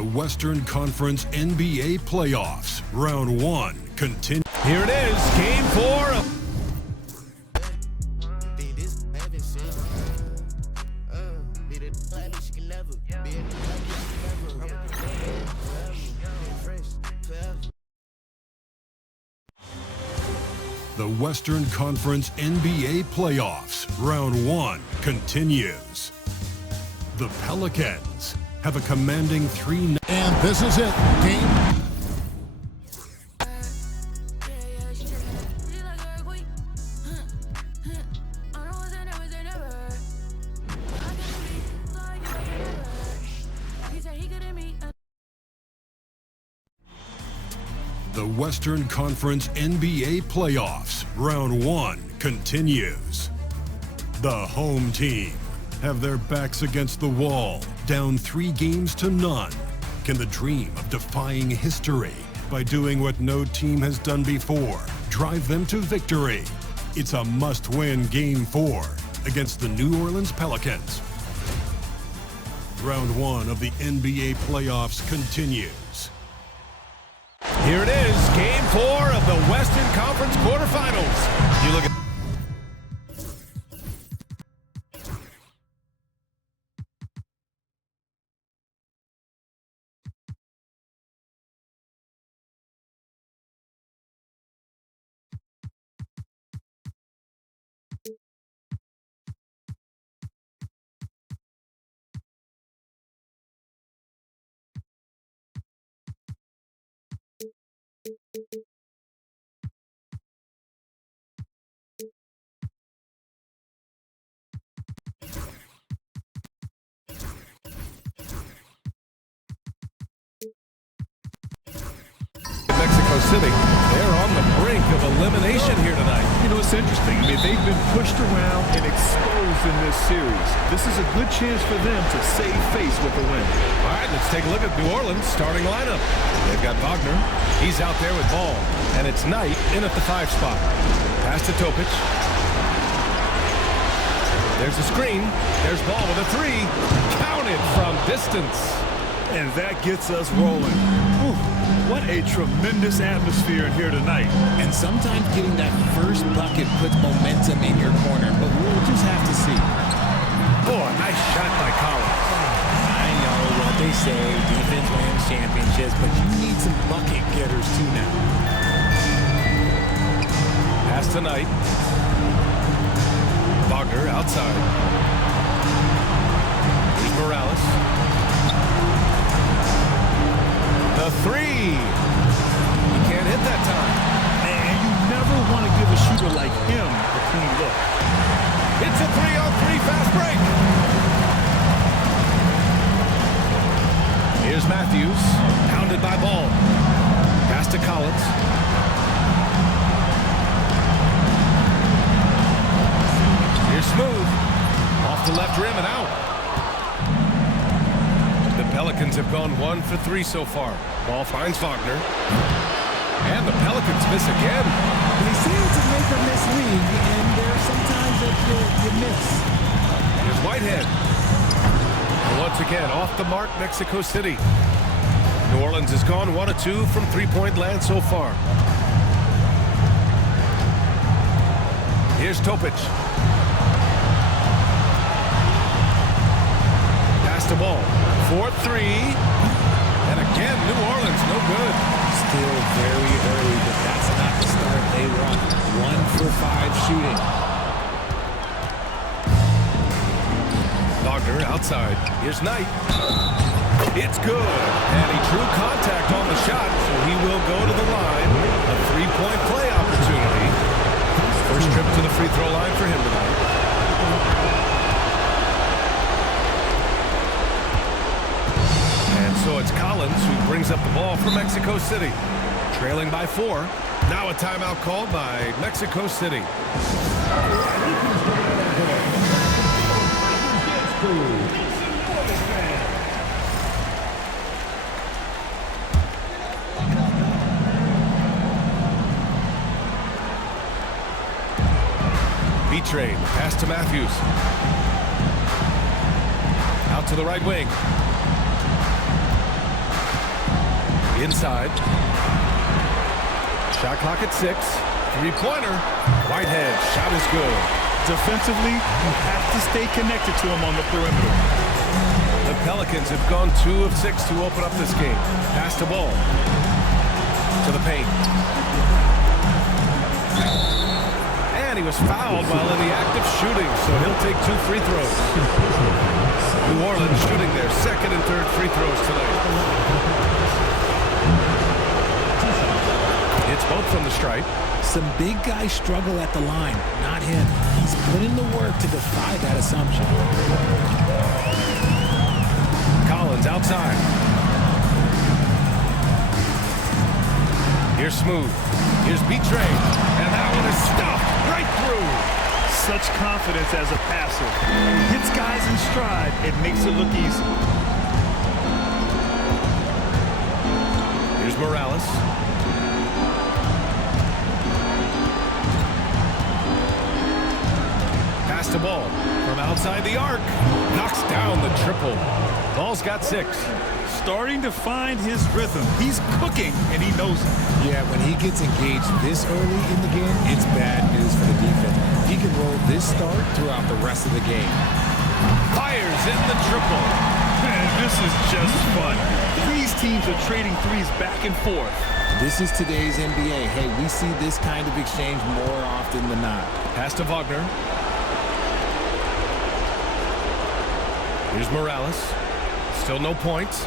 The Western Conference NBA Playoffs, Round 1, continue. Here it is, Game 4 of The Western Conference NBA Playoffs, Round 1, continues. The Pelicans have a commanding 3. And this is it. Game. The Western Conference NBA Playoffs, Round 1, continues. The home team have their backs against the wall, down 3-0. Can the dream of defying history by doing what no team has done before drive them to victory? It's a must-win Game 4 against the New Orleans Pelicans. Round 1 of the NBA playoffs continues. Here it is, Game 4 of the Western Conference quarterfinals. You look at Mexico City. They're on the brink of elimination here tonight. You know, it's interesting. I mean, they've been pushed around and exposed in this series. This is a good chance for them to save face with the win. All right, let's take a look at New Orleans' starting lineup. They've got Wagner. He's out there with ball. And it's Knight in at the 5 spot. Pass to Topic. There's a screen. There's ball with a 3. Counted from distance. And that gets us rolling. Whew, what a tremendous atmosphere in here tonight. And sometimes getting that first bucket puts momentum in your corner, but we'll just have to see. Oh, a nice shot by Collins. I know what they say, defense wins championships, but you need some bucket getters too now. Pass to Knight. Wagner outside. Here's Morales. The 3. He can't hit that time. Man, you never want to give a shooter like him a clean look. It's a 3-on-3 fast break. Here's Matthews, pounded by Ball. Pass to Collins. Here's Smooth, off the left rim and out. The Pelicans have gone 1 for 3 so far. Ball finds Wagner. And the Pelicans miss again. They seem to make a miss league, and there's sometimes that you miss. Here's Whitehead. And once again, off the mark, Mexico City. New Orleans has gone 1 of 2 from 3-point land so far. Here's Topic. Pass the ball. 4-3. And again, New Orleans, no good. Still very early, but that's not the start they want. 1 for 5 shooting. Wagner outside. Here's Knight. It's good. And he drew contact on the shot, so he will go to the line. A 3-point play opportunity. First trip to the free throw line for him tonight. And so it's Collins who brings up the ball for Mexico City. Trailing by 4. Now a timeout called by Mexico City. B-Train, pass to Matthews. Out to the right wing. Inside. Shot clock at 6. Three-pointer. Whitehead. Shot is good. Defensively, you have to stay connected to him on the perimeter. The Pelicans have gone 2 of 6 to open up this game. Pass the ball to the paint. And he was fouled while in the act of shooting, so he'll take 2 free throws. New Orleans shooting their second and third free throws tonight. It's both from the stripe. Some big guys struggle at the line, not him. He's put in the work to defy that assumption. Collins outside. Here's Smooth. Here's Betray. And that one is stuffed right through. Such confidence as a passer. Hits guys in stride. It makes it look easy. Here's Morales. Pass the ball from outside the arc. Knocks down the triple. Ball's got 6. Starting to find his rhythm. He's cooking, and he knows it. Yeah, when he gets engaged this early in the game, it's bad news for the defense. He can roll this start throughout the rest of the game. Fires in the triple. Man, this is just fun. These teams are trading threes back and forth. This is today's NBA. Hey, we see this kind of exchange more often than not. Pass to Wagner. Here's Morales. Still no points.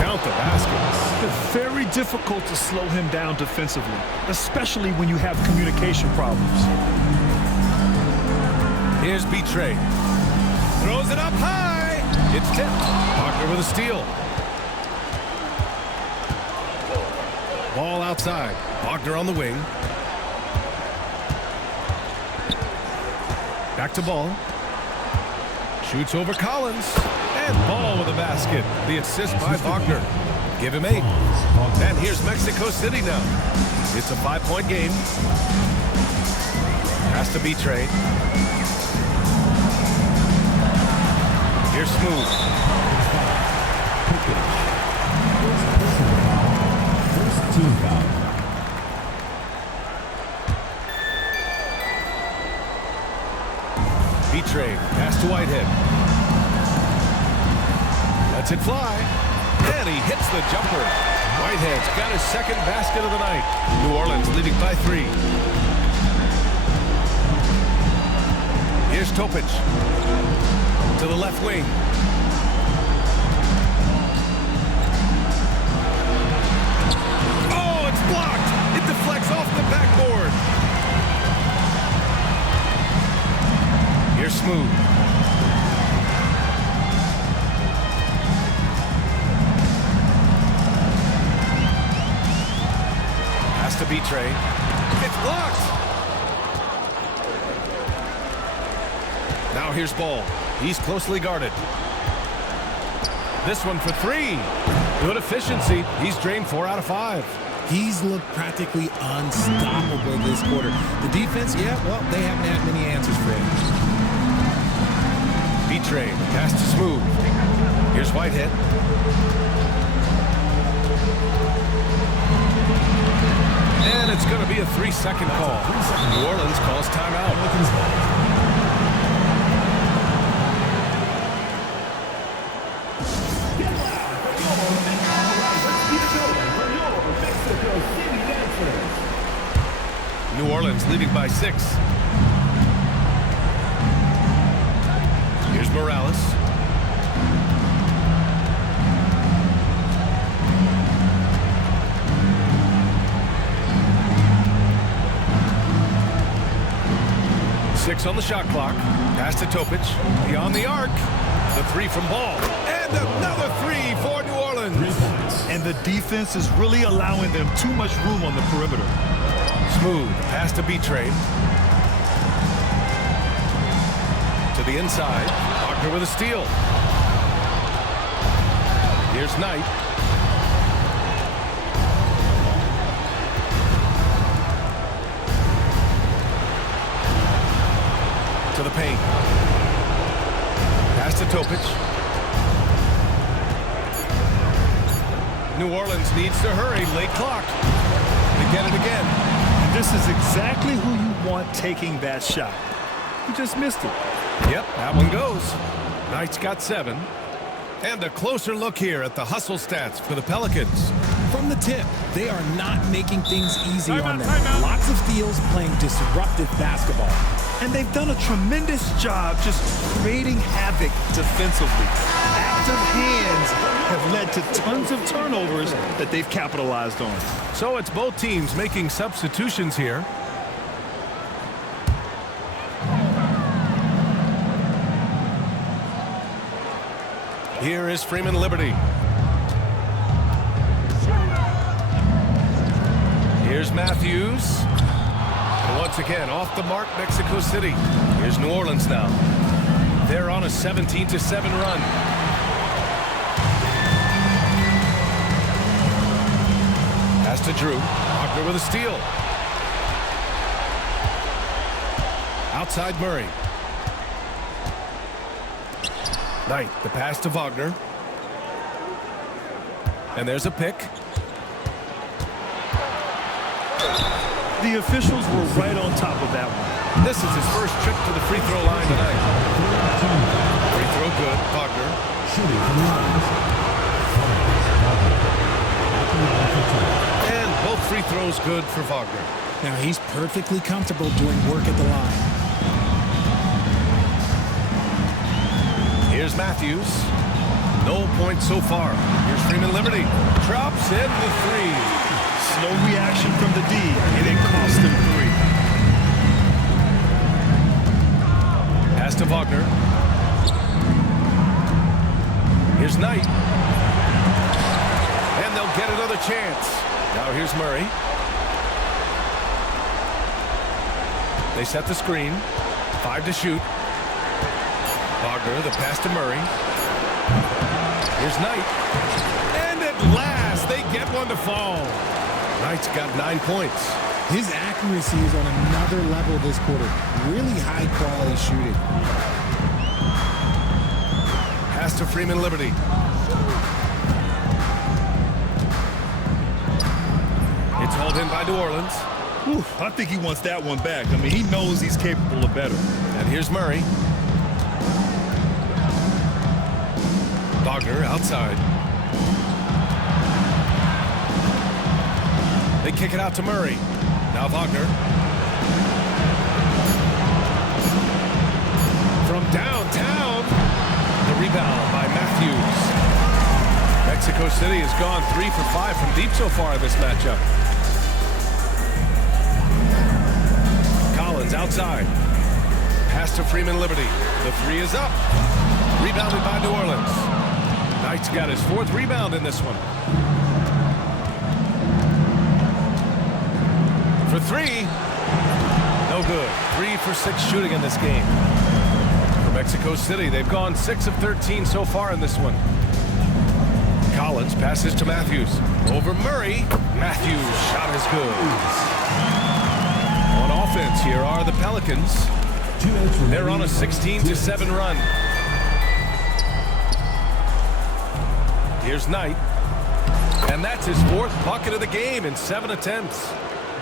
Count the baskets. It's very difficult to slow him down defensively, especially when you have communication problems. Here's Betray. Throws it up high. It's tipped. Wagner with a steal. Ball outside. Wagner on the wing. Back to Ball. Shoots over Collins. And Ball with a basket. The assist by Wagner. Give him 8. And here's Mexico City now. It's a 5-point game. Has to be Betray. Here's Smooth. First team foul. Betray. Pass to Whitehead. Lets it fly. And he hits the jumper. Whitehead's got his second basket of the night. New Orleans leading by 3. Here's Topic. To the left wing. Oh, it's blocked. It deflects off the backboard. Here's Smooth. Has to Betray. It's blocked. Now here's Ball. He's closely guarded. This one for 3. Good efficiency. He's drained 4 out of 5. He's looked practically unstoppable this quarter. The defense, yeah, well, they haven't had many answers for him. Betray. Pass to Smooth. Here's Whitehead. And it's going to be a 3-second call. New Orleans calls timeout. New Orleans leading by 6. Here's Morales. Six on the shot clock. Pass to Topic. Beyond the arc. The 3 from Ball. And another 3 for New Orleans. And the defense is really allowing them too much room on the perimeter. Smooth. Pass to Betray. To the inside. Wagner with a steal. Here's Knight. To the paint. Pass to Topic. New Orleans needs to hurry. Late clock. They get it again. And this is exactly who you want taking that shot. He just missed it. Yep, that one goes. Knights got 7. And a closer look here at the hustle stats for the Pelicans. From the tip, they are not making things easy on them. Lots of steals, playing disruptive basketball. And they've done a tremendous job just creating havoc defensively. Active hands have led to tons of turnovers that they've capitalized on. So it's both teams making substitutions here. Here is Freeman Liberty. Here's Matthews. And once again, off the mark, Mexico City. Here's New Orleans now. They're on a 17-7 run. Pass to Drew. Wagner with a steal. Outside Murray. Knight, the pass to Wagner. And there's a pick. The officials were right on top of that one. This is his first trip to the free throw line tonight. Free throw good, Wagner. Shooting from the line. And both free throws good for Wagner. Now he's perfectly comfortable doing work at the line. Here's Matthews. No points so far. Here's Freeman Liberty. Drops in the 3. Slow reaction from the D, and it cost him 3. Pass to Wagner. Here's Knight. And they'll get another chance. Now here's Murray. They set the screen. 5 to shoot. Wagner, the pass to Murray. Here's Knight. And at last, they get one to fall. Knight's got 9 points. His accuracy is on another level this quarter. Really high quality shooting. Pass to Freeman Liberty. It's hauled in by New Orleans. Whew, I think he wants that one back. I mean, he knows he's capable of better. And here's Murray. Wagner outside. They kick it out to Murray. Now Wagner. From downtown. The rebound by Matthews. Mexico City has gone 3 for 5 from deep so far in this matchup. Collins outside. Pass to Freeman Liberty. The 3 is up. Rebounded by New Orleans. Knight's got his 4th rebound in this one. For 3. No good. 3 for 6 shooting in this game. For Mexico City, they've gone 6 of 13 so far in this one. Collins passes to Matthews. Over Murray. Matthews' shot is good. On offense, here are the Pelicans. They're on a 16-7 run. Here's Knight. And that's his 4th bucket of the game in 7 attempts.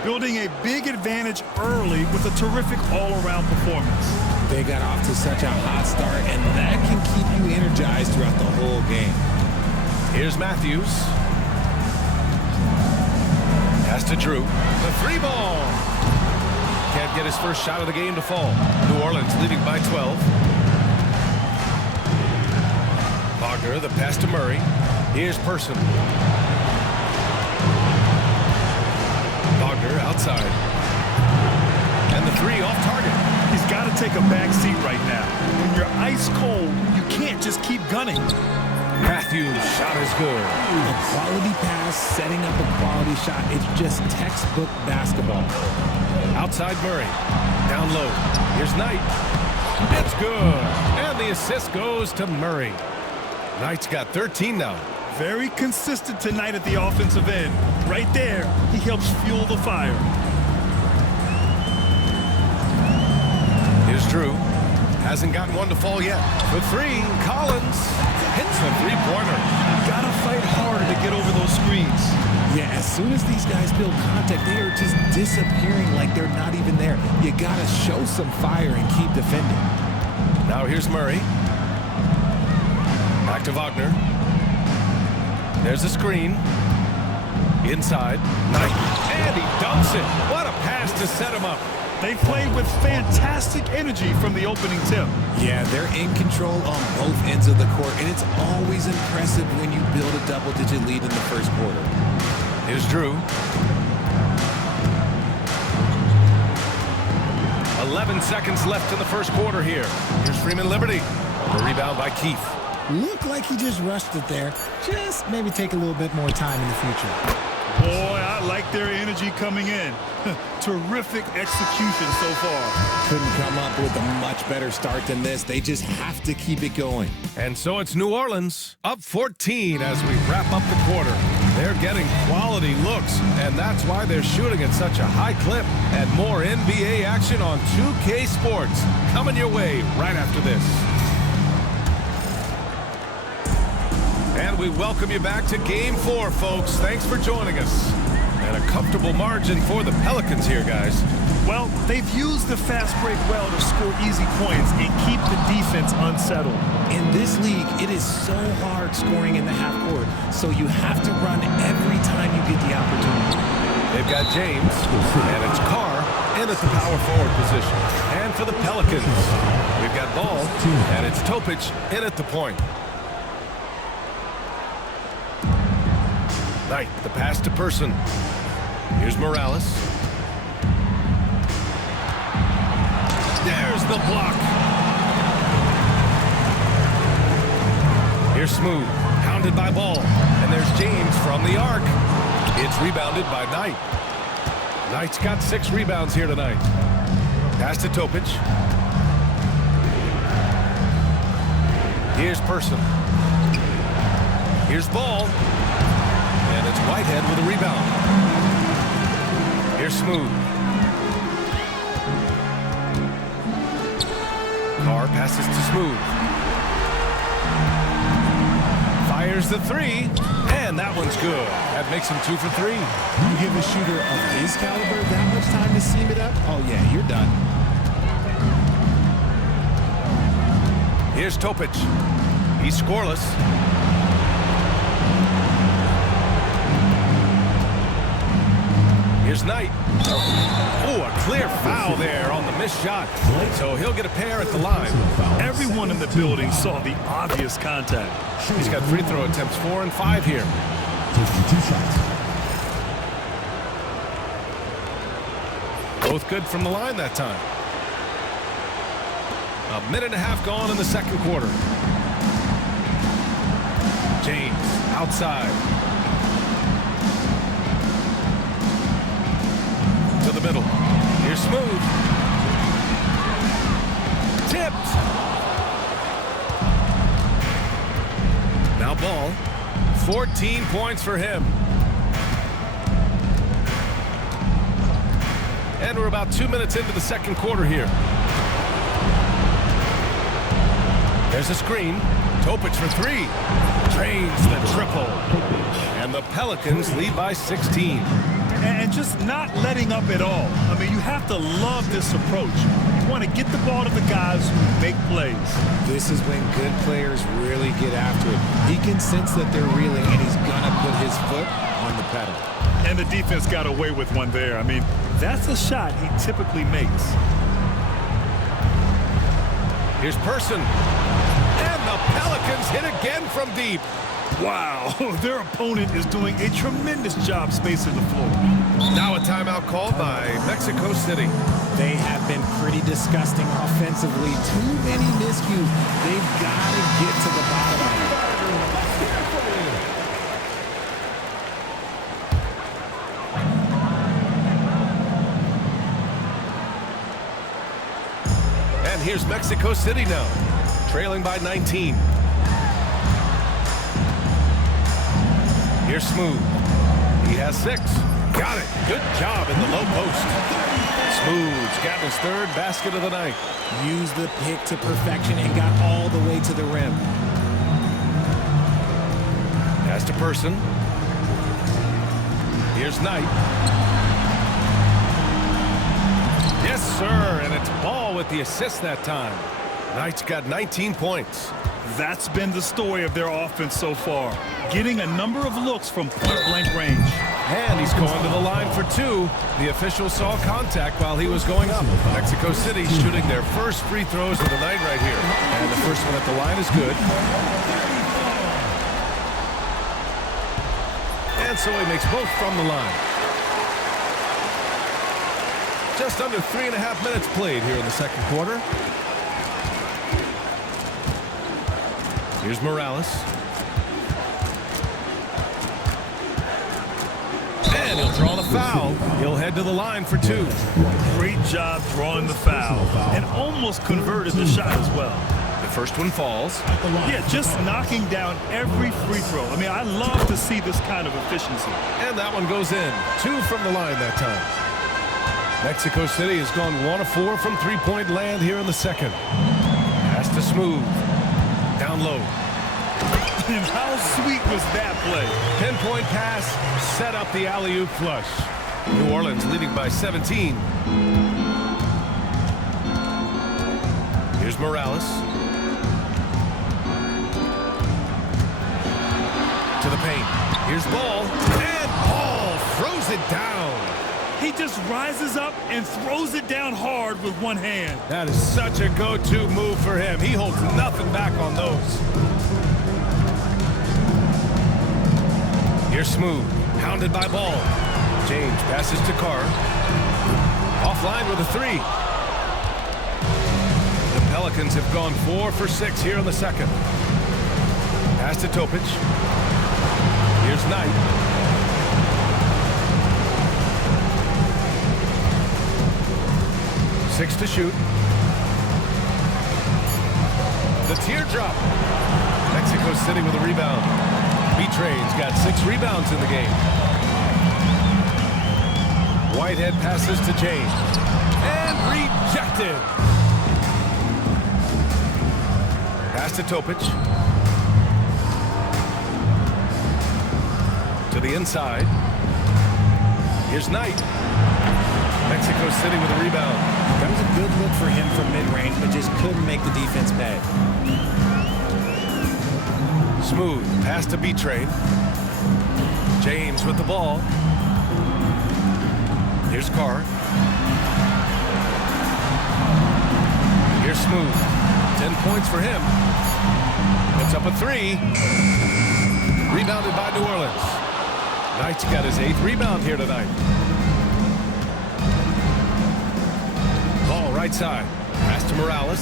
Building a big advantage early with a terrific all-around performance. They got off to such a hot start, and that can keep you energized throughout the whole game. Here's Matthews. Pass to Drew. The 3 ball. Can't get his first shot of the game to fall. New Orleans leading by 12. Wagner, the pass to Murray. Here's Person. Wagner outside. And the 3 off target. He's got to take a back seat right now. When you're ice cold, you can't just keep gunning. Matthews' shot is good. A quality pass, setting up a quality shot. It's just textbook basketball. Outside Murray. Down low. Here's Knight. It's good. And the assist goes to Murray. Knight's got 13 now. Very consistent tonight at the offensive end. Right there, he helps fuel the fire. Here's Drew. Hasn't gotten one to fall yet. For 3, Collins. hits a three-pointer. Gotta fight harder to get over those screens. Yeah, as soon as these guys build contact, they are just disappearing like they're not even there. You gotta show some fire and keep defending. Now here's Murray. Back to Wagner. There's a screen. Inside. Knight. And he dunks it. What a pass to set him up. They played with fantastic energy from the opening tip. Yeah, they're in control on both ends of the court, and it's always impressive when you build a double-digit lead in the first quarter. Here's Drew. 11 seconds left in the first quarter here. Here's Freeman Liberty. The rebound by Keith. Looked like he just rushed it there. Just maybe take a little bit more time in the future. Boy, I like their energy coming in. Terrific execution so far. Couldn't come up with a much better start than this. They just have to keep it going. And so it's New Orleans up 14 as we wrap up the quarter. They're getting quality looks, and that's why they're shooting at such a high clip. And more NBA action on 2K Sports coming your way right after this. And we welcome you back to Game 4, folks. Thanks for joining us. And a comfortable margin for the Pelicans here, guys. Well, they've used the fast break well to score easy points and keep the defense unsettled. In this league, it is so hard scoring in the half court, so you have to run every time you get the opportunity. They've got James, and it's Carr in at the power forward position. And for the Pelicans, we've got Ball, and it's Topic in at the point. Knight, the pass to Person. Here's Morales. There's the block. Here's Smooth, pounded by Ball. And there's James from the arc. It's rebounded by Knight. Knight's got 6 rebounds here tonight. Pass to Topic. Here's Person. Here's Ball. And it's Whitehead with a rebound. Here's Smooth. Carr passes to Smooth. Fires the 3, and that one's good. That makes him 2 for 3. You give a shooter of his caliber that much time to seam it up? Oh, yeah, you're done. Here's Topic. He's scoreless. Here's Knight. Oh, a clear foul there on the missed shot. So he'll get a pair at the line. Everyone in the building saw the obvious contact. He's got free throw attempts 4 and 5 here. Taking 2 shots. Both good from the line that time. A minute and a half gone in the second quarter. James outside. To the middle. Here's Smooth. Tipped. Now Ball. 14 points for him. And we're about 2 minutes into the second quarter here. There's a screen. Topic for 3. Drains the triple. And the Pelicans lead by 16. And just not letting up at all. I mean, you have to love this approach. You want to get the ball to the guys who make plays. This is when good players really get after it. He can sense that they're reeling, and he's going to put his foot on the pedal. And the defense got away with one there. I mean, that's a shot he typically makes. Here's Person. And the Pelicans hit again from deep. Wow, their opponent is doing a tremendous job spacing the floor. Now a timeout called by Mexico City. They have been pretty disgusting offensively. Too many miscues. They've got to get to the bottom of it. And here's Mexico City now, trailing by 19. Here's Smooth. He has 6. Got it. Good job in the low post. Smooth's got his 3rd basket of the night. Used the pick to perfection and got all the way to the rim. Pass to Person. Here's Knight. Yes, sir, and it's Ball with the assist that time. Knight's got 19 points. That's been the story of their offense so far. Getting a number of looks from point-blank range. And he's going to the line for two. The official saw contact while he was going up. Mexico City shooting their first free throws of the night right here. And the first one at the line is good. And so he makes both from the line. Just under 3.5 minutes played here in the second quarter. Here's Morales. And he'll draw the foul. He'll head to the line for two. Great job drawing the foul. And almost converted the shot as well. The first one falls. Yeah, just knocking down every free throw. I mean, I love to see this kind of efficiency. And that one goes in. 2 from the line that time. Mexico City has gone 1 of 4 from three-point land here in the second. Pass to Smooth. Down low. And how sweet was that play? Pinpoint pass, set up the alley-oop flush. New Orleans leading by 17. Here's Morales. To the paint. Here's Ball. And Ball throws it down. He just rises up and throws it down hard with one hand. That is such a go-to move for him. He holds nothing back on those. Here's Smooth, hounded by Ball. James passes to Carr. Offline with a 3. The Pelicans have gone 4 for 6 here in the second. Pass to Topic. Here's Knight. Six to shoot. The teardrop. Mexico City with a rebound. B-Train's got 6 rebounds in the game. Whitehead passes to James. And rejected. Pass to Topic. To the inside. Here's Knight. Mexico City with a rebound. That was a good look for him from mid-range, but just couldn't make the defense pay. Smooth pass to B-Train. James with the ball. Here's Carr. Here's Smooth. 10 points for him. Puts up a 3. Rebounded by New Orleans. Knight's got his 8th rebound here tonight. Ball right side. Pass to Morales.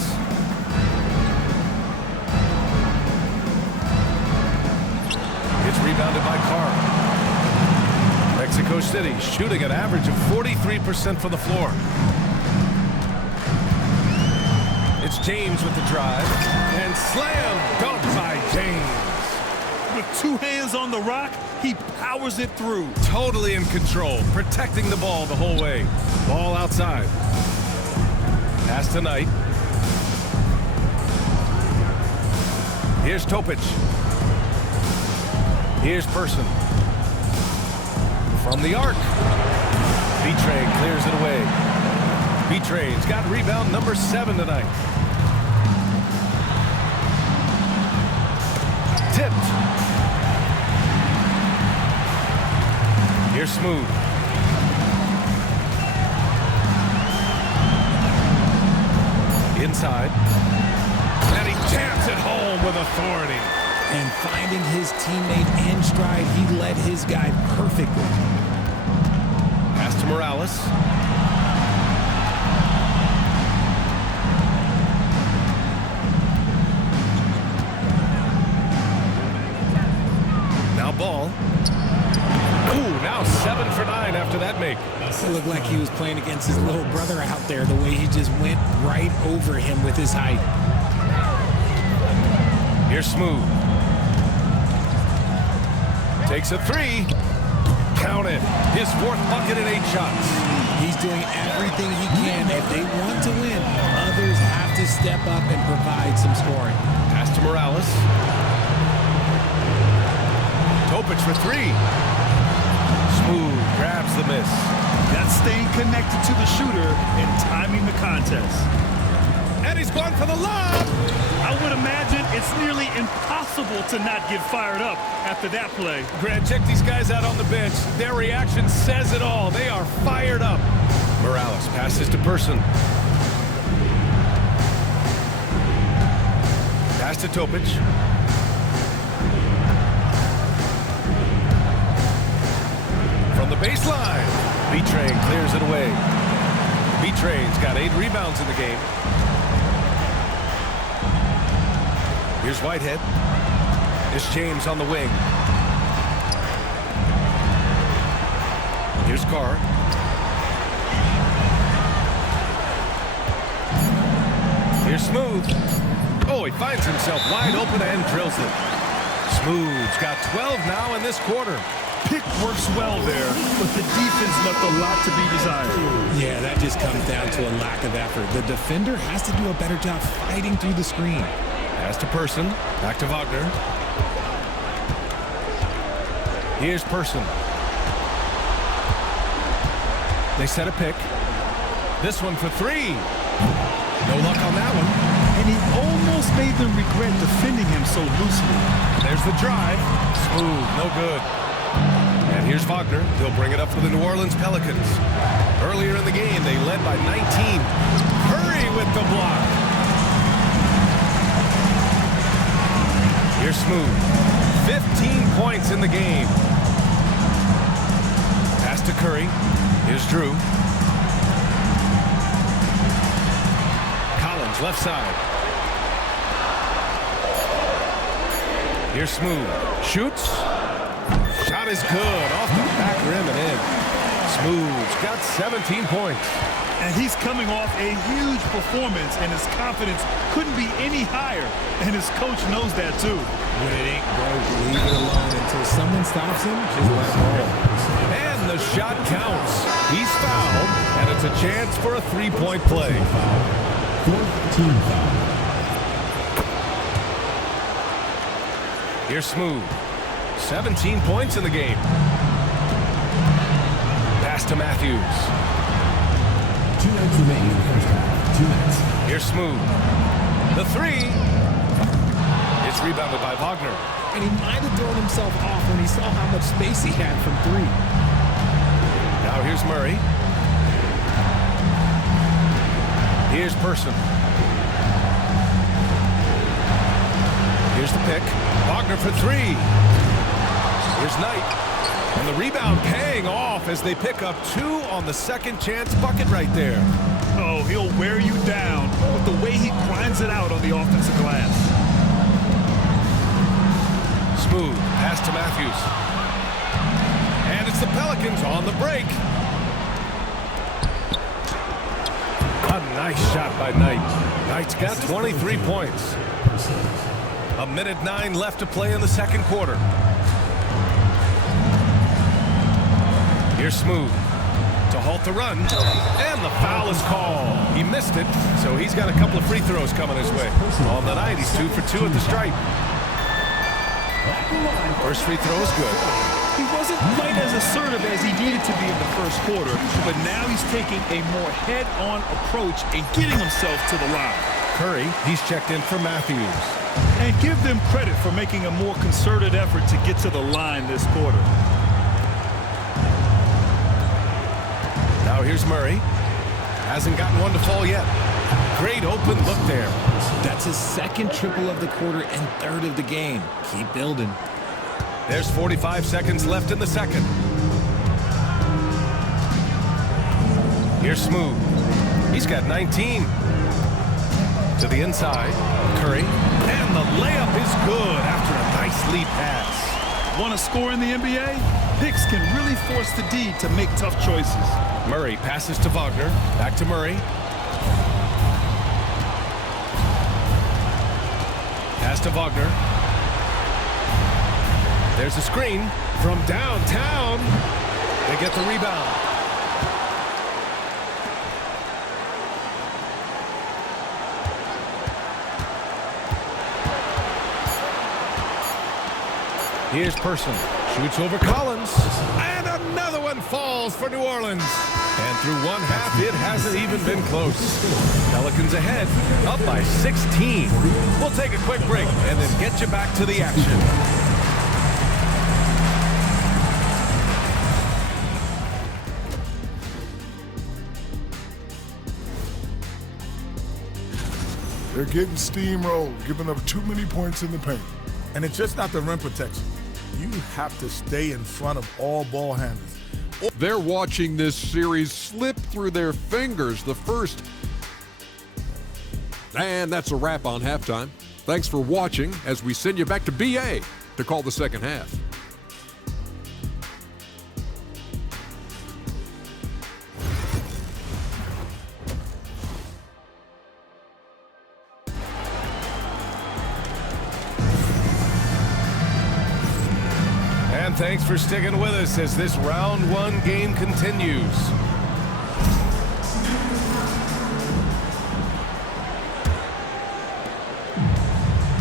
It's rebounded by Carr. Mexico City shooting an average of 43% from the floor. It's James with the drive. And slam dunk by James. With 2 hands on the rock, he powers it through. Totally in control, protecting the ball the whole way. Ball outside. Pass to Knight. Here's Topic. Here's Person. From the arc. B-Train clears it away. B-Train's got rebound number 7 tonight. Tipped. Here's Smooth. Inside. And he jams it home with authority. And finding his teammate in stride, he led his guy perfectly. Pass to Morales. Now Ball. Ooh, now 7 for 9 after that make. It looked like he was playing against his little brother out there, the way he just went right over him with his height. Here's Smooth. Takes a 3. Count it. His 4th bucket in 8 shots. He's doing everything he can. If they want to win, others have to step up and provide some scoring. Pass to Morales. Topic for three. Smooth, grabs the miss. That's staying connected to the shooter and timing the contest. And he's going for the lob. I would imagine it's nearly impossible to not get fired up after that play. Grant, check these guys out on the bench. Their reaction says it all. They are fired up. Morales passes to Person. Pass to Topic. From the baseline, B-Train clears it away. B-Train's got 8 rebounds in the game. Here's Whitehead. Here's James on the wing. Here's Carr. Here's Smooth. Oh, he finds himself wide open and drills it. Smooth's got 12 now in this quarter. Pick works well there, but the defense left a lot to be desired. Yeah, that just comes down to a lack of effort. The defender has to do a better job fighting through the screen. Pass to Person. Back to Wagner. Here's Person. They set a pick. This one for three. No luck on that one. And he almost made them regret defending him so loosely. There's the drive. Smooth, no good. And here's Wagner. He'll bring it up for the New Orleans Pelicans. Earlier in the game, they led by 19. Curry with the block. Here's Smooth. 15 points in the game. Pass to Curry. Here's Drew. Collins, left side. Here's Smooth. Shoots. Shot is good. Off the back rim and in. Smooth's got 17 points. And he's coming off a huge performance, and his confidence couldn't be any higher. And his coach knows that, too. When it ain't broke, leave it alone until someone stops him. Just let him roll. And the shot counts. He's fouled, and it's a chance for a three-point play. Fourth team foul. Here's Smooth. 17 points in the game. Pass to Matthews. 2 minutes remaining in the first half. 2 minutes. Here's Smooth. The three. It's rebounded by Wagner. And he might have thrown himself off when he saw how much space he had from three. Now here's Murray. Here's Person. Here's the pick. Wagner for three. Here's Knight. And the rebound paying off as they pick up 2 on the second chance bucket right there. Oh, he'll wear you down with the way he grinds it out on the offensive glass. Smooth. Pass to Matthews. And it's the Pelicans on the break. A nice shot by Knight. Knight's got 23 points. 1:09 left to play in the second quarter. Here's Smooth to halt the run, and the foul is called. He missed it, so he's got a couple of free throws coming his way. On the night, he's 2 for 2 at the stripe. First free throw is good. He wasn't quite as assertive as he needed to be in the first quarter, but now he's taking a more head-on approach and getting himself to the line. Curry, he's checked in for Matthews. And give them credit for making a more concerted effort to get to the line this quarter. Now here's Murray. Hasn't gotten one to fall yet. Great open look there. That's his second triple of the quarter and third of the game. Keep building. There's 45 seconds left in the second. Here's Smooth. He's got 19. To the inside. Curry. And the layup is good after a nice lead pass. Want to score in the NBA? Picks can really force the D to make tough choices. Murray passes to Wagner. Back to Murray. Pass to Wagner. There's a screen from downtown. They get the rebound. Here's Person. Shoots over Collins. And another one falls for New Orleans. And through one half, it hasn't even been close. Pelicans ahead, up by 16. We'll take a quick break and then get you back to the action. They're getting steamrolled, giving up too many points in the paint. And it's just not the rim protection. You have to stay in front of all ball handlers. They're watching this series slip through their fingers. The first. And that's a wrap on halftime. Thanks for watching as we send you back to BA to call the second half. And thanks for sticking with us as this round one game continues.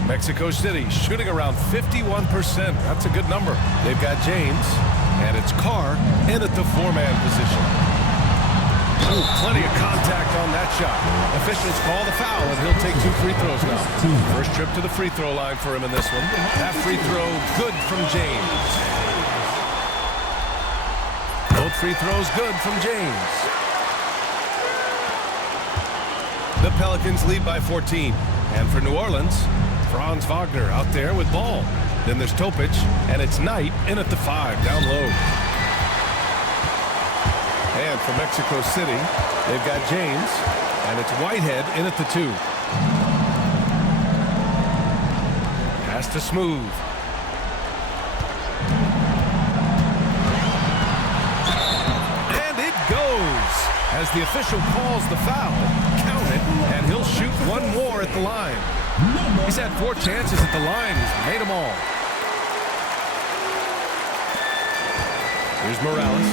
Mexico City shooting around 51%. That's a good number. They've got James, and it's Carr in at the four-man position. Ooh, plenty of contact on that shot. Officials call the foul, and he'll take 2 free throws now. First trip to the free throw line for him in this one. That free throw good from James. Both free throws good from James. The Pelicans lead by 14. And for New Orleans, Franz Wagner out there with ball. Then there's Topic, and it's Knight in at the 5, down low. And for Mexico City, they've got James, and it's Whitehead in at the 2. Pass to Smooth. And it goes as the official calls the foul. Count it, and he'll shoot one more at the line. He's had 4 chances at the line. He's made them all. Here's Morales.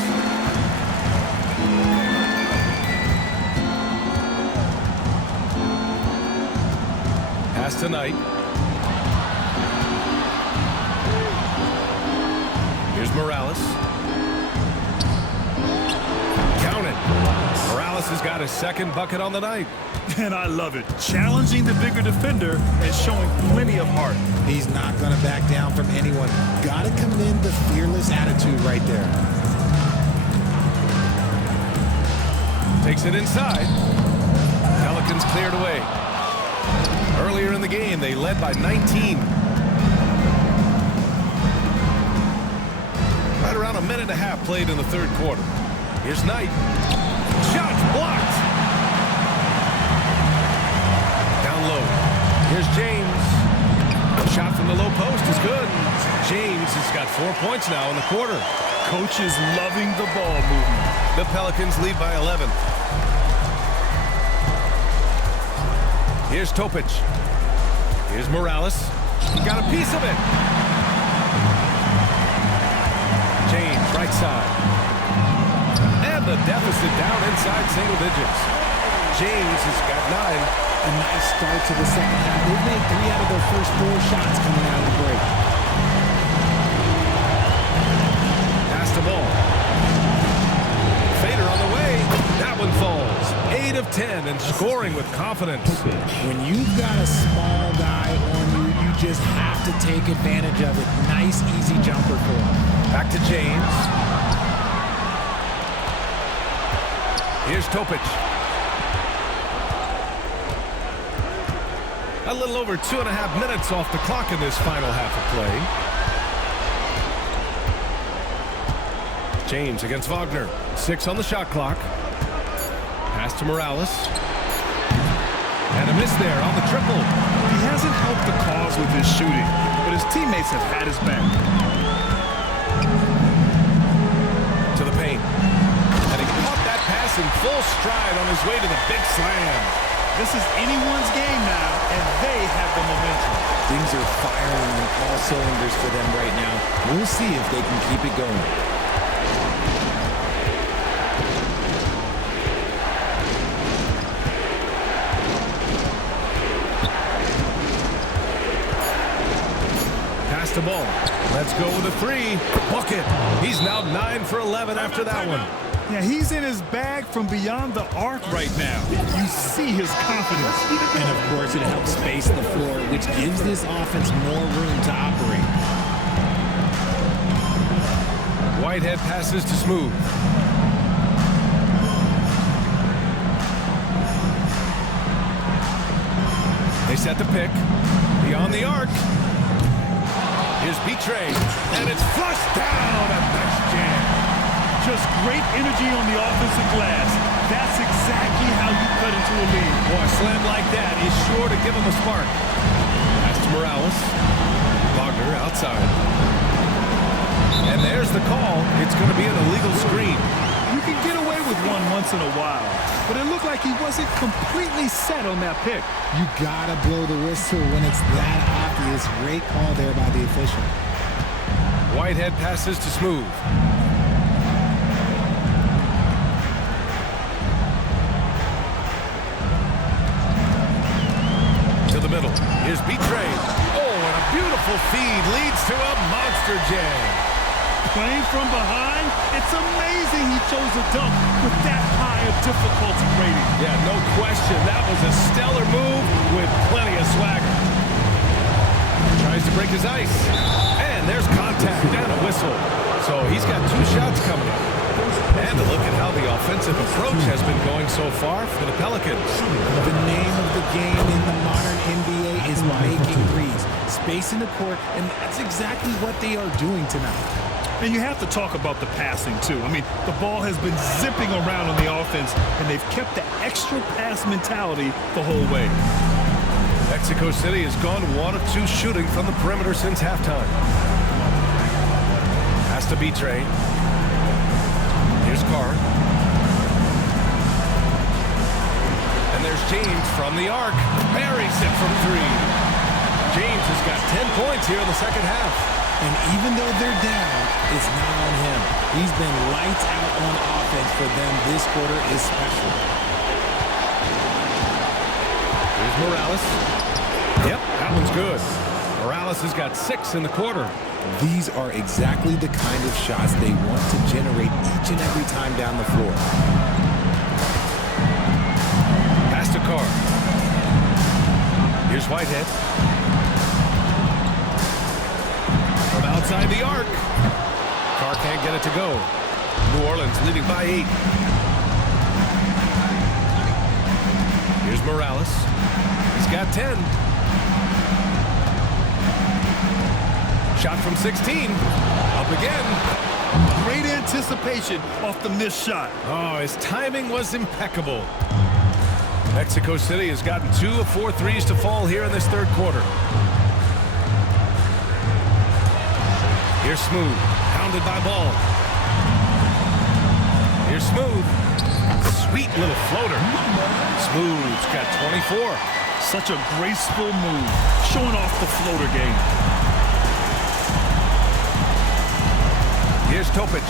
Pass to Knight. Here's Morales. Count it. Morales has got his second bucket on the night. And I love it. Challenging the bigger defender and showing plenty of heart. He's not going to back down from anyone. Got to commend the fearless attitude right there. Takes it inside. Pelicans cleared away. Earlier in the game, they led by 19. Right around a minute and a half played in the third quarter. Here's Knight. Shot blocked. Down low. Here's James. Shot from the low post is good. James has got 4 points now in the quarter. Coach is loving the ball movement. The Pelicans lead by 11. Here's Topic. Here's Morales. He got a piece of it. James, right side. And the deficit down inside single digits. James has got 9. A nice start to the second half. They've made 3 out of their first 4 shots coming out of the break. Pass the ball. Fader on the way. That one falls. 8 of 10 and scoring with confidence. When you've got a small guy on you, you just have to take advantage of it. Nice, easy jumper for him. Back to James. Here's Topic. A little over 2.5 minutes off the clock in this final half of play. James against Wagner. 6 on the shot clock. Pass to Morales. And a miss there on the triple. He hasn't helped the cause with his shooting, but his teammates have had his back. To the paint. And he caught that pass in full stride on his way to the big slam. This is anyone's game now, and they have the momentum. Things are firing on all cylinders for them right now. We'll see if they can keep it going. Pass the ball. Let's go with a three. Book it. He's now 9 for 11 after that one. Yeah, he's in his bag from beyond the arc right now. You see his confidence. And of course, it helps space the floor, which gives this offense more room to operate. Whitehead passes to Smooth. They set the pick. Beyond the arc. Here's Betrayed. And it's flushed down. A nice jam. Just great energy on the offensive glass. That's exactly how you cut into a lead. Boy, a slam like that is sure to give him a spark. Pass to Morales. Wagner outside. And there's the call. It's going to be an illegal screen. You can get away with one once in a while, but it looked like he wasn't completely set on that pick. You gotta blow the whistle when it's that obvious. Great call there by the official. Whitehead passes to Smooth. To the middle. Here's Betrayed. Oh, and a beautiful feed leads to a monster jam. Playing from behind, it's amazing he chose a dunk with that high of difficulty rating. Yeah, no question. That was a stellar move with plenty of swagger. Tries to break his ice. And there's contact and a whistle. So he's got 2 shots coming up. And to look at how the offensive approach has been going so far for the Pelicans. The name of the game in the modern NBA is making threes. Spacing the court, and that's exactly what they are doing tonight. And you have to talk about the passing, too. I mean, the ball has been zipping around on the offense, and they've kept the extra pass mentality the whole way. Mexico City has gone 1 of 2 shooting from the perimeter since halftime. Has to be Trey. Here's Carr. And there's James from the arc. Buries it from 3. James has got 10 points here in the second half. And even though they're down, it's not on him. He's been lights out on offense for them. This quarter is special. Here's Morales. Yep, that one's good. Morales has got 6 in the quarter. These are exactly the kind of shots they want to generate each and every time down the floor. Pass to Carr. Here's Whitehead. From outside the arc. Carr can't get it to go. New Orleans leading by 8. Here's Morales. He's got 10. Shot from 16. Up again. Great anticipation off the missed shot. Oh, his timing was impeccable. Mexico City has gotten 2 of 4 threes to fall here in this third quarter. Here's Smooth, pounded by Ball. Here's Smooth. Sweet little floater. Smooth's got 24. Such a graceful move, showing off the floater game. Here's Topic.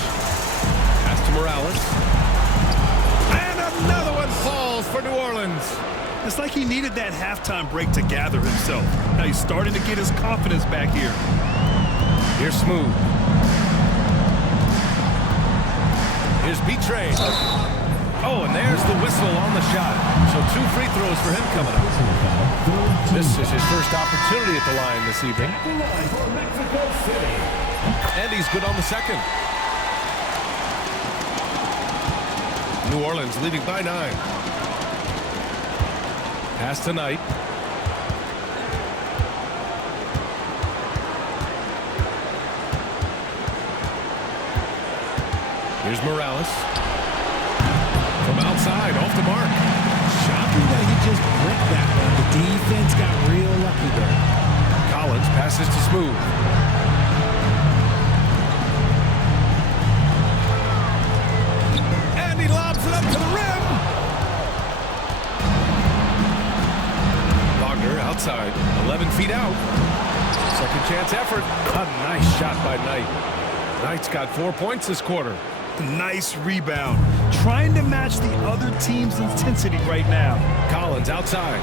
Pass to Morales. And another one falls for New Orleans. It's like he needed that halftime break to gather himself. Now he's starting to get his confidence back here. Here's Smooth. Here's Betrayed. Oh, and there's the whistle on the shot. So 2 free throws for him coming up. This is his first opportunity at the line this evening. And he's good on the second. New Orleans leading by 9. Pass to Knight. Here's Morales. From outside, off the mark. Shocking that he just bricked that one. The defense got real lucky there. Collins passes to Smooth. And he lobs it up to the rim. Wagner outside, 11 feet out. Second chance effort. A nice shot by Knight. Knight's got 4 points this quarter. Nice rebound. Trying to match the other team's intensity right now. Collins outside.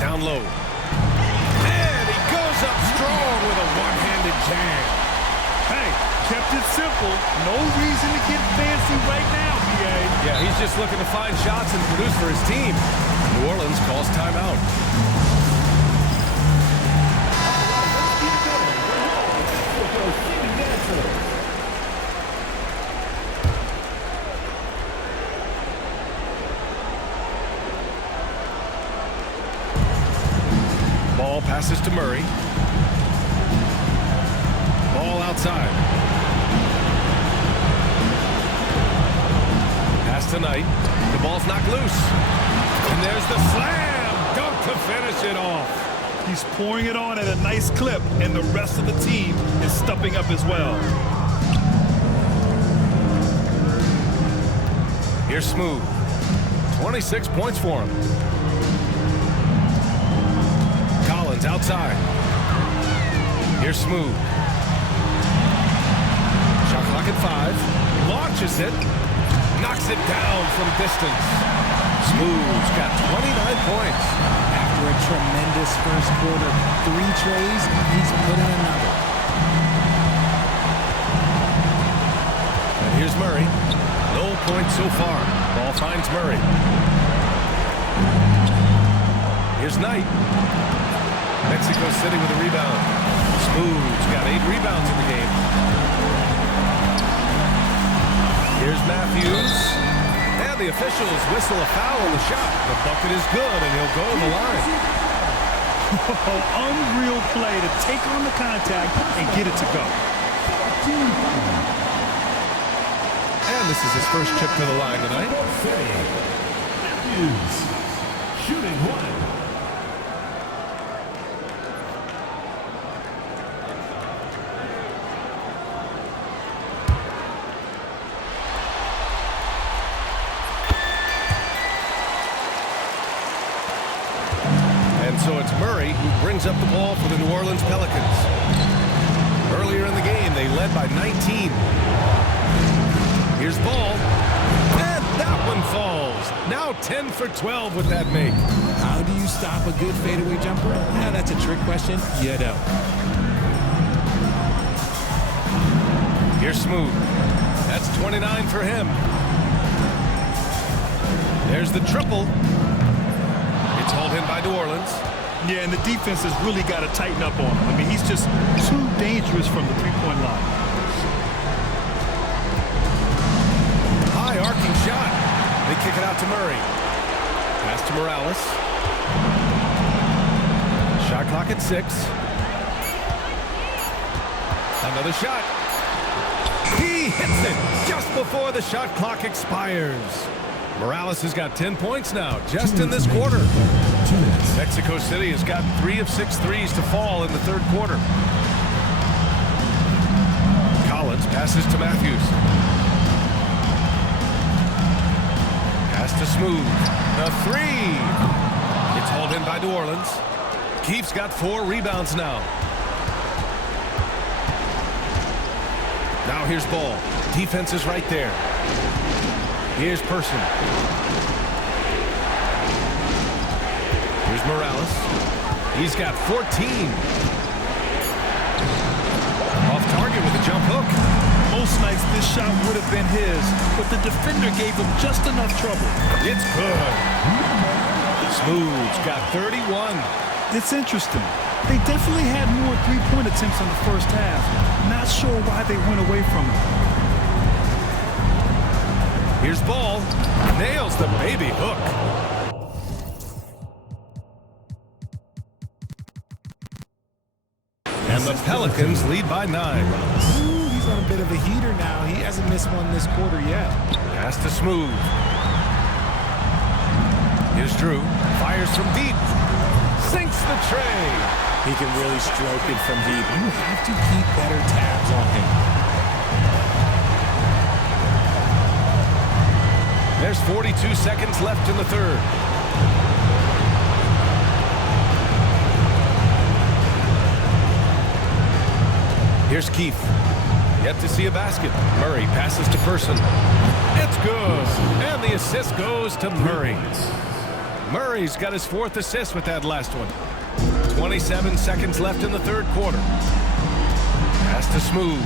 Down low. Goes up strong with a one-handed jam. Hey, kept it simple. No reason to get fancy right now, B.A. Yeah, he's just looking to find shots and produce for his team. New Orleans calls timeout. Ball passes to Murray. Ball outside. Pass to Knight. The ball's knocked loose. And there's the slam dunk to finish it off. He's pouring it on at a nice clip, and the rest of the team is stepping up as well. Here's Smooth. 26 points for him. Collins outside. Here's Smooth. Shot clock at 5. Launches it. Knocks it down from distance. Smooth's got 29 points. After a tremendous first quarter, 3 trays, he's put in another. And here's Murray. No points so far. Ball finds Murray. Here's Knight. Mexico City with a rebound. Smooth's got 8 rebounds in the game. Here's Matthews. And the officials whistle a foul on the shot. The bucket is good, and he'll go to the line. Unreal play to take on the contact and get it to go. And this is his first trip to the line tonight. Matthews, shooting 1. So it's Murray who brings up the ball for the New Orleans Pelicans. Earlier in the game, they led by 19. Here's Ball. And that one falls. Now 10 for 12 with that make. How do you stop a good fadeaway jumper? Now that's a trick question. You don't. Here's Smooth. That's 29 for him. There's the triple. It's hauled in by New Orleans. Yeah, and the defense has really got to tighten up on him. I mean, he's just too dangerous from the three-point line. High arcing shot. They kick it out to Murray. Pass to Morales. Shot clock at 6. Another shot. He hits it just before the shot clock expires. Morales has got 10 points now, just in this quarter. Mexico City has gotten 3 of 6 threes to fall in the third quarter. Collins passes to Matthews. Pass to Smooth. The 3. It's hauled in by New Orleans. Keefe's got 4 rebounds now. Now here's Ball. Defense is right there. Here's Person. Here's Morales. He's got 14. Off target with a jump hook. Most nights this shot would have been his, but the defender gave him just enough trouble. It's good. Smooth's got 31. It's interesting. They definitely had more three-point attempts in the first half. Not sure why they went away from it. Here's Ball. Nails the baby hook. And the Pelicans lead by 9. Ooh, he's on a bit of a heater now. He hasn't missed one this quarter yet. Pass to Smooth. Here's Drew. Fires from deep. Sinks the tray. He can really stroke it from deep. You have to keep better tabs on him. There's 42 seconds left in the third. Here's Keefe. Yet to see a basket. Murray passes to Person. It's good. And the assist goes to Murray. Murray's got his 4th assist with that last one. 27 seconds left in the third quarter. Pass to Smooth.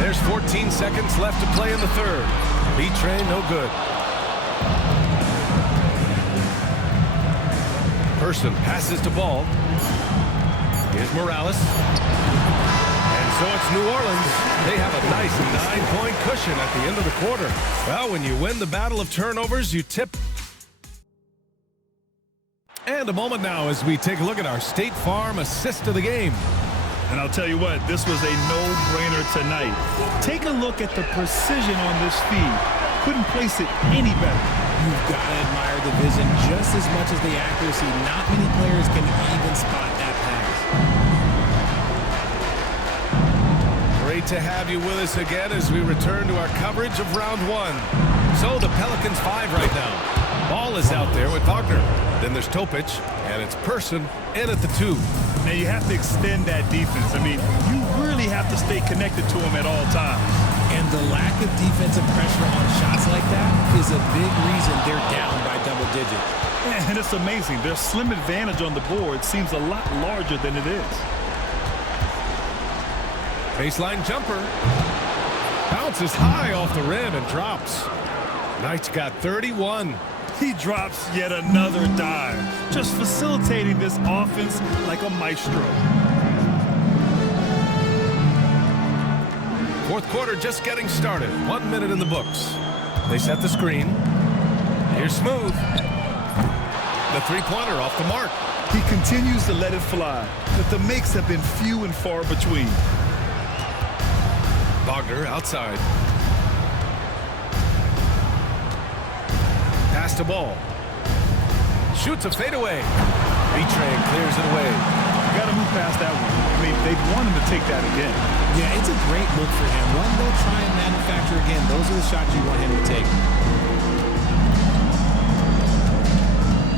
There's 14 seconds left to play in the third. B-Train, no good. Person passes to Ball. Here's Morales. And so it's New Orleans. They have a nice 9-point cushion at the end of the quarter. Well, when you win the battle of turnovers, you tip. And a moment now as we take a look at our State Farm assist of the game. And I'll tell you what, this was a no-brainer tonight. Take a look at the precision on this feed. Couldn't place it any better. You've got to admire the vision just as much as the accuracy. Not many players can even spot that pass. Great to have you with us again as we return to our coverage of round one. So the Pelicans 5 right now. Ball is out there with Wagner. Then there's Topic, and it's Person in at the 2. Now you have to extend that defense. I mean, you really have to stay connected to him at all times. And the lack of defensive pressure on shots like that is a big reason they're down by double digits. And it's amazing. Their slim advantage on the board seems a lot larger than it is. Baseline jumper. Bounces high off the rim and drops. Knight's got 31. He drops yet another dive, just facilitating this offense like a maestro. Fourth quarter just getting started. 1 minute in the books. They set the screen. Here's Smooth. The three-pointer off the mark. He continues to let it fly, but the makes have been few and far between. Wagner outside. Pass to Ball. Shoots a fadeaway. B-Train clears it away. You got to move past that one. I mean, they want him to take that again. Yeah, it's a great look for him. One they'll try and manufacture again. Those are the shots you want him to take.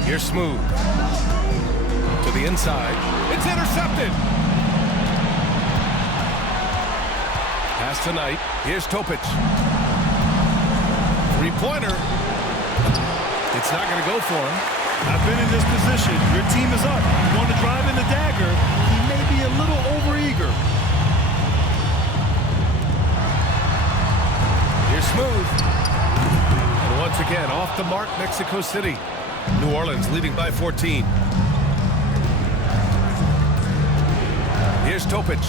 Here's Smooth. To the inside. It's intercepted. Pass to Knight. Here's Topic. Three-pointer. It's not going to go for him. I've been in this position. Your team is up. You want to drive in the dagger. He may be a little overeager. Here's Smooth. And once again, off the mark, Mexico City. New Orleans leading by 14. Here's Topic.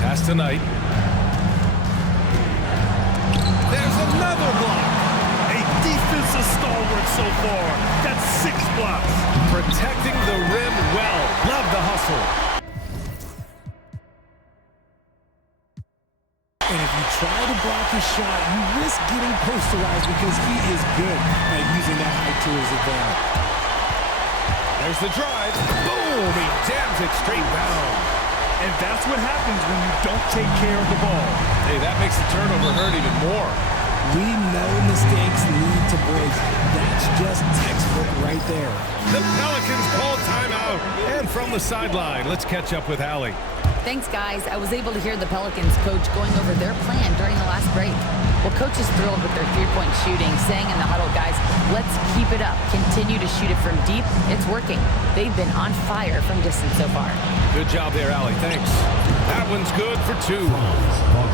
Pass to Knight. There's another block. Defensive stalwart so far. That's 6 blocks. Protecting the rim well. Love the hustle. And if you try to block his shot, you risk getting posterized because he is good at using that height to his advantage. There's the drive. Boom! He jams it straight down. And that's what happens when you don't take care of the ball. Hey, that makes the turnover hurt even more. We know mistakes lead to breaks. That's just textbook right there. The Pelicans call timeout. And from the sideline, let's catch up with Allie. Thanks, guys. I was able to hear the Pelicans coach going over their plan during the last break. Well, coach is thrilled with their three-point shooting, saying in the huddle, guys, let's keep it up. Continue to shoot it from deep. It's working. They've been on fire from distance so far. Good job there, Allie. Thanks. That one's good for 2.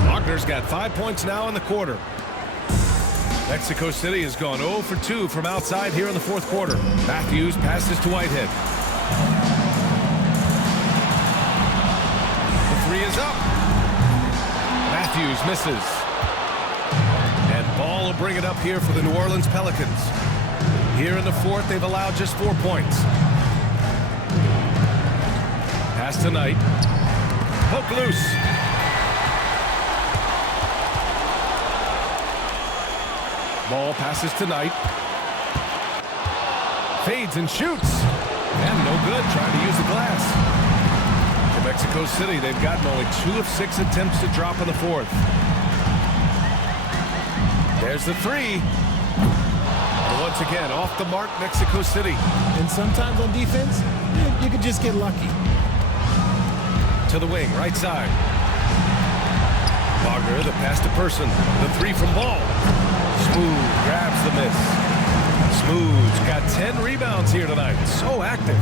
Wagner's got 5 points now in the quarter. Mexico City has gone 0 for 2 from outside here in the fourth quarter. Matthews passes to Whitehead. The 3 is up. Matthews misses. And Ball will bring it up here for the New Orleans Pelicans. Here in the fourth, they've allowed just 4 points. Pass to Knight. Hook loose. Ball passes to Knight. Fades and shoots. And no good, trying to use the glass. For Mexico City, they've gotten only 2 of 6 attempts to drop in the fourth. There's the 3. And once again, off the mark, Mexico City. And sometimes on defense, you could just get lucky. To the wing, right side. Wagner, the pass to Person. The three from Ball. Smooth grabs the miss. Smooth's got 10 rebounds here tonight. So active.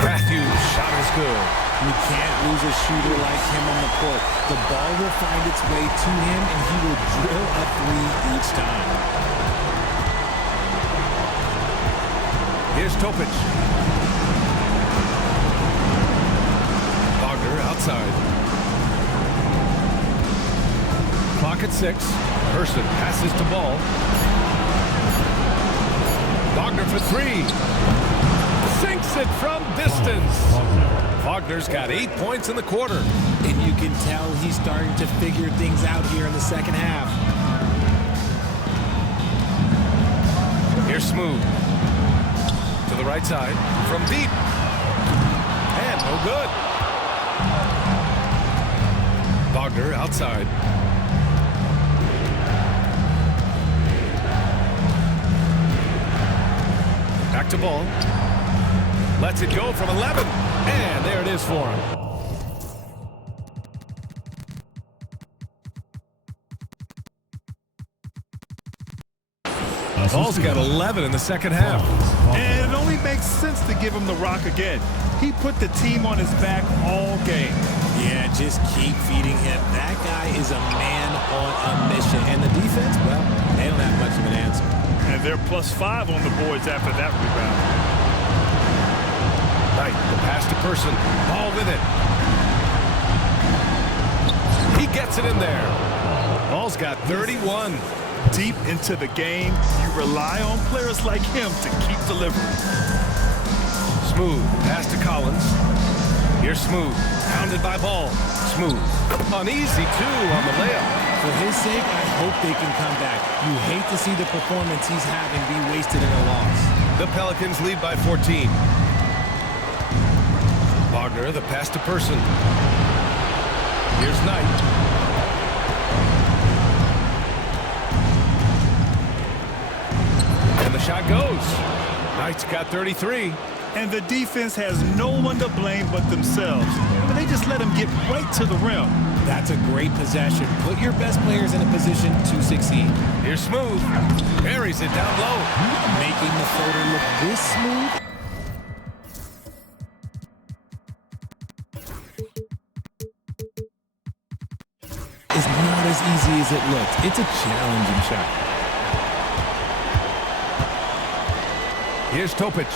Matthews' shot is good. You can't lose a shooter like him on the court. The ball will find its way to him, and he will drill a three each time. Here's Topic. Wagner outside. Clock at 6. Person passes to Ball. Wagner for three. Sinks it from distance. Wagner's got 8 points in the quarter. And you can tell he's starting to figure things out here in the second half. Here's Smooth. To the right side. From deep. And no good. Wagner outside. Back to Ball. Lets it go from 11. And there it is for him. Ball's got 11 in the second half. And it only makes sense to give him the rock again. He put the team on his back all game. Yeah, just keep feeding him. That guy is a man on a mission. And the defense, well, they don't have much of an answer. And they're +5 on the boards after that rebound. Knight, the pass to Person. Ball with it. He gets it in there. Ball's got 31. Deep into the game, you rely on players like him to keep delivering. Smooth, pass to Collins. Here's Smooth, pounded by Ball. Smooth, an easy two on the layup. For his sake, I hope they can come back. You hate to see the performance he's having be wasted in a loss. The Pelicans lead by 14. Wagner, the pass to Person. Here's Knight. And the shot goes. Knight's got 33. And the defense has no one to blame but themselves. But they just let him get right to the rim. That's a great possession. Put your best players in a position to succeed. Here's Smooth. Buries it down low. Making the floater look this smooth. It's not as easy as it looked. It's a challenging shot. Here's Topic.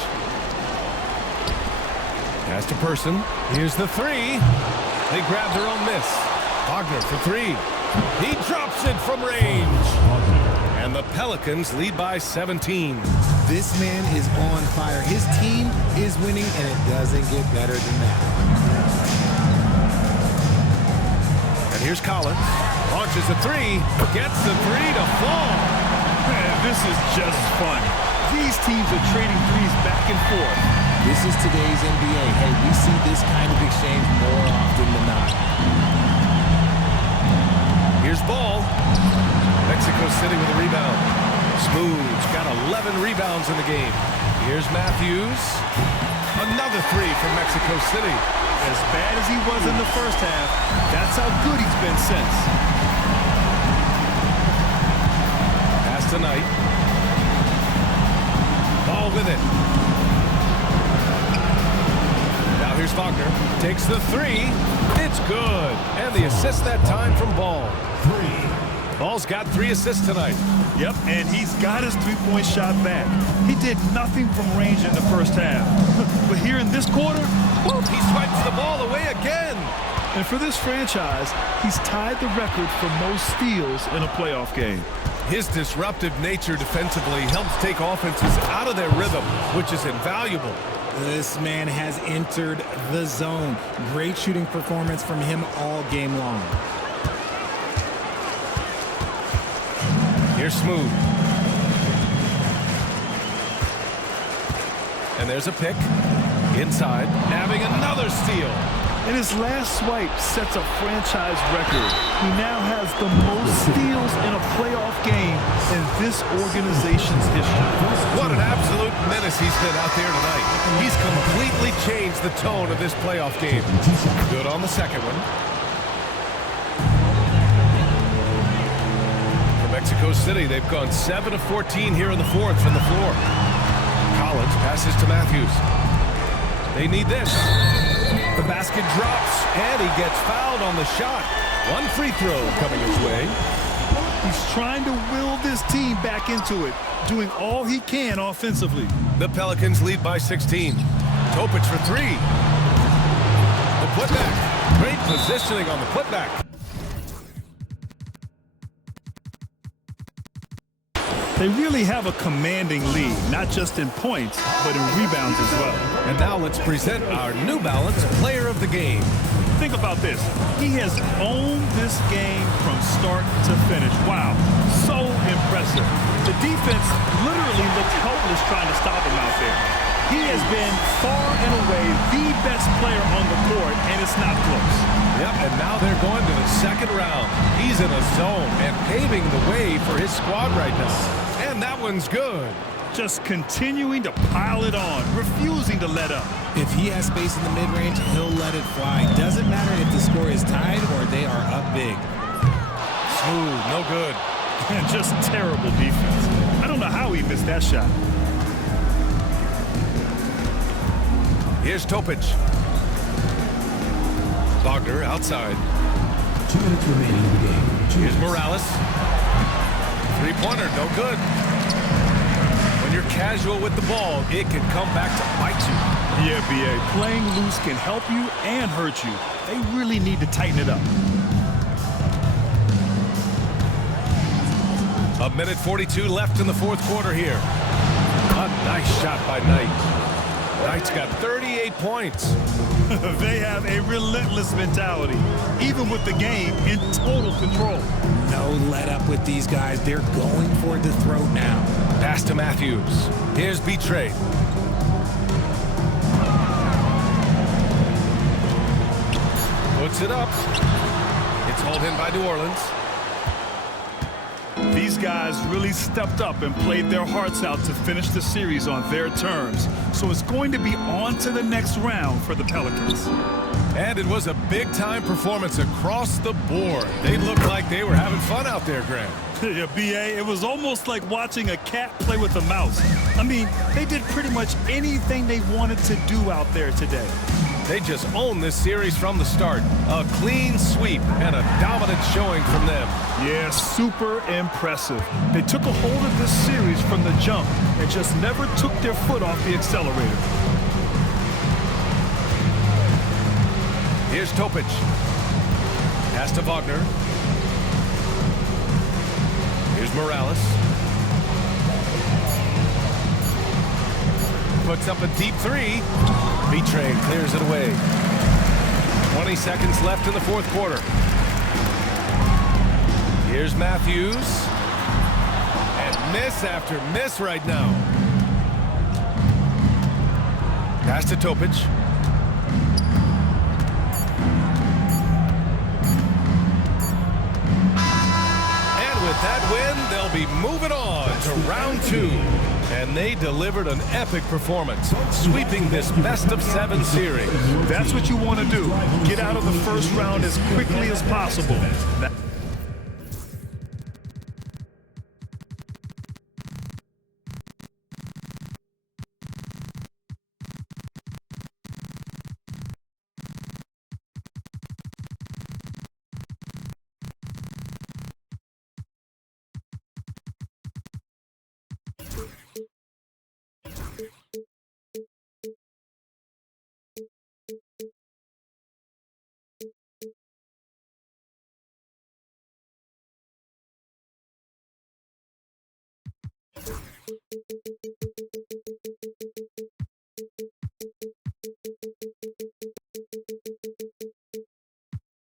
Pass to Person. Here's the three. They grab their own miss. Wagner for three. He drops it from range. And the Pelicans lead by 17. This man is on fire. His team is winning, and it doesn't get better than that. And here's Collins. Launches a three. Gets the three to fall. Man, this is just fun. These teams are trading threes back and forth. This is today's NBA. Hey, we see this kind of exchange more often than not. Here's Ball. Mexico City with a rebound. Smooth's got 11 rebounds in the game. Here's Matthews. Another three from Mexico City. As bad as he was in the first half, that's how good he's been since. Pass to Knight. Ball with it. Now here's Wagner. Takes the three. It's good. And the assist that time from Ball. Ball's got 3 assists tonight. Yep, and he's got his three-point shot back. He did nothing from range in the first half. But here in this quarter, he swipes the ball away again. And for this franchise, he's tied the record for most steals in a playoff game. His disruptive nature defensively helps take offenses out of their rhythm, which is invaluable. This man has entered the zone. Great shooting performance from him all game long. Here's Smooth. And there's a pick. Inside, nabbing another steal. And his last swipe sets a franchise record. He now has the most steals in a playoff game in this organization's history. What an absolute menace he's been out there tonight. He's completely changed the tone of this playoff game. Good on the second one. Mexico City, they've gone 7 of 14 here in the fourth from the floor. Collins passes to Matthews. They need this. The basket drops, and he gets fouled on the shot. One free throw coming his way. He's trying to will this team back into it, doing all he can offensively. The Pelicans lead by 16. Topic for three. The putback. Great positioning on the putback. They really have a commanding lead, not just in points, but in rebounds as well. And now let's present our New Balance Player of the Game. Think about this. He has owned this game from start to finish. Wow, so impressive. The defense literally looked helpless trying to stop him out there. He has been far and away the best player on the court, and it's not close. Yep, and now they're going to the second round. He's in a zone and paving the way for his squad right now. And that one's good. Just continuing to pile it on, refusing to let up. If he has space in the mid-range, he'll let it fly. Doesn't matter if the score is tied or they are up big. Smooth, no good. Just terrible defense. I don't know how he missed that shot. Here's Topic. Wagner outside. 2 minutes remaining in the game. Here's Morales. Three-pointer, no good. When you're casual with the ball, it can come back to bite you. Yeah, B.A. Playing loose can help you and hurt you. They really need to tighten it up. A minute 42 left in the fourth quarter here. A nice shot by Knight. Knight's got 38 points. They have a relentless mentality, even with the game in total control. No let up with these guys. They're going for the throat now. Pass to Matthews. Here's Betrayed. Puts it up. It's hauled in by New Orleans. These guys really stepped up and played their hearts out to finish the series on their terms. So it's going to be on to the next round for the Pelicans. And it was a big-time performance across the board. They looked like they were having fun out there, Grant. Yeah, B.A., it was almost like watching a cat play with a mouse. I mean, they did pretty much anything they wanted to do out there today. They just owned this series from the start. A clean sweep and a dominant showing from them. Yeah, super impressive. They took a hold of this series from the jump and just never took their foot off the accelerator. Here's Topic. Pass to Wagner. Here's Morales. Puts up a deep three. Betrayed clears it away. 20 seconds left in the fourth quarter. Here's Matthews. And miss after miss right now. Pass to Topic. And with that win, they'll be moving on to round two. And they delivered an epic performance, sweeping this best-of-7 series. That's what you want to do. Get out of the first round as quickly as possible. That